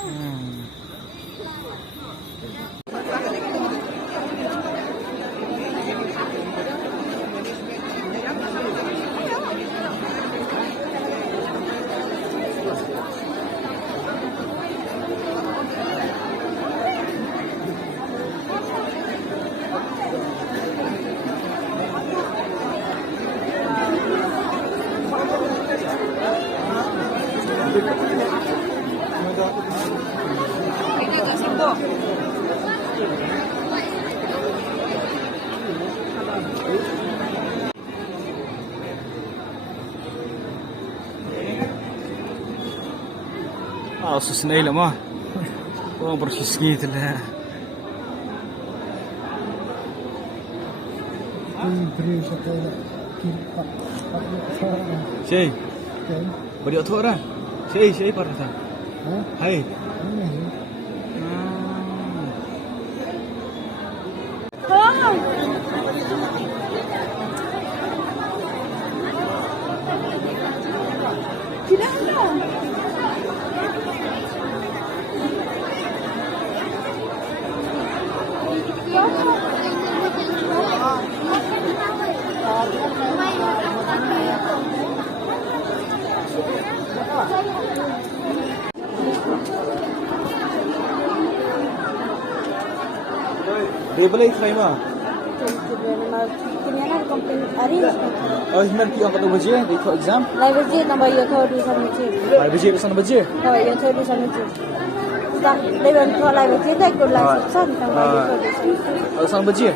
Hmm. أصلا إلى ما وبرش سكيت لها شيء بدي أطورة شيء برا هاي dia boleh terima. Oh, ini nanti apa tu baca? Di exam? Lai baca nama yo thau di sana baca. Lai baca pesan baca? Oh, yo thau di sana baca. Sedang level thau lai baca tak ikut lai subsan tambah yo thau di sana. Pesan baca?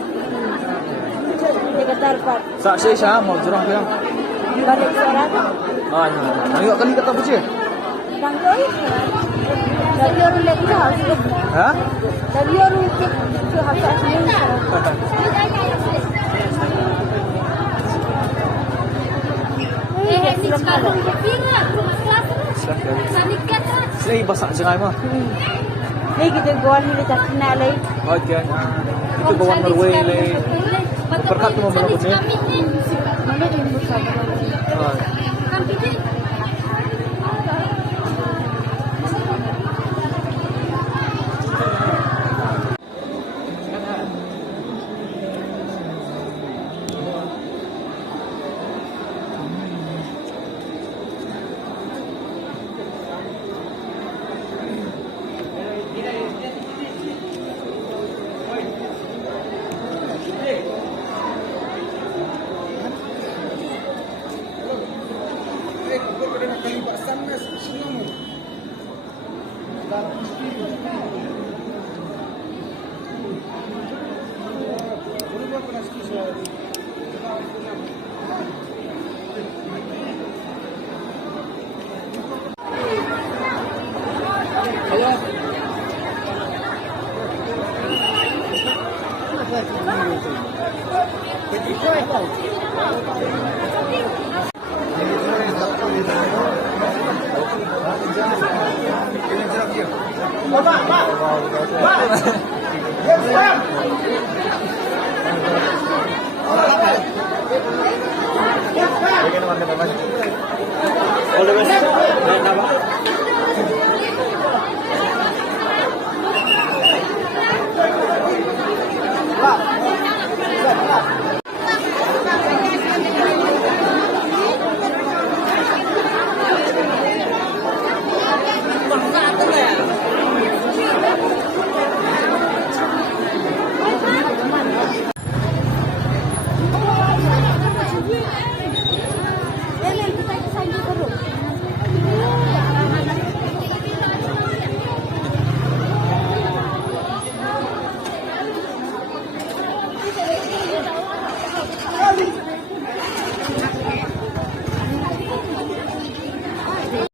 Dia kata empat. Sak saya mau jurang dia. Balik suara tu. Ah, ni kali kata baca? Bangkoi. Dari orang lagi dah hasil. Ha? Dari orang tu hasil sendiri. Sila basak jangan mah. Ni kita gol ni kita kena lagi. Okay. Itu bawa merway lagi. Perkat tu mau berapa ni? Mana dia buka? Ayo.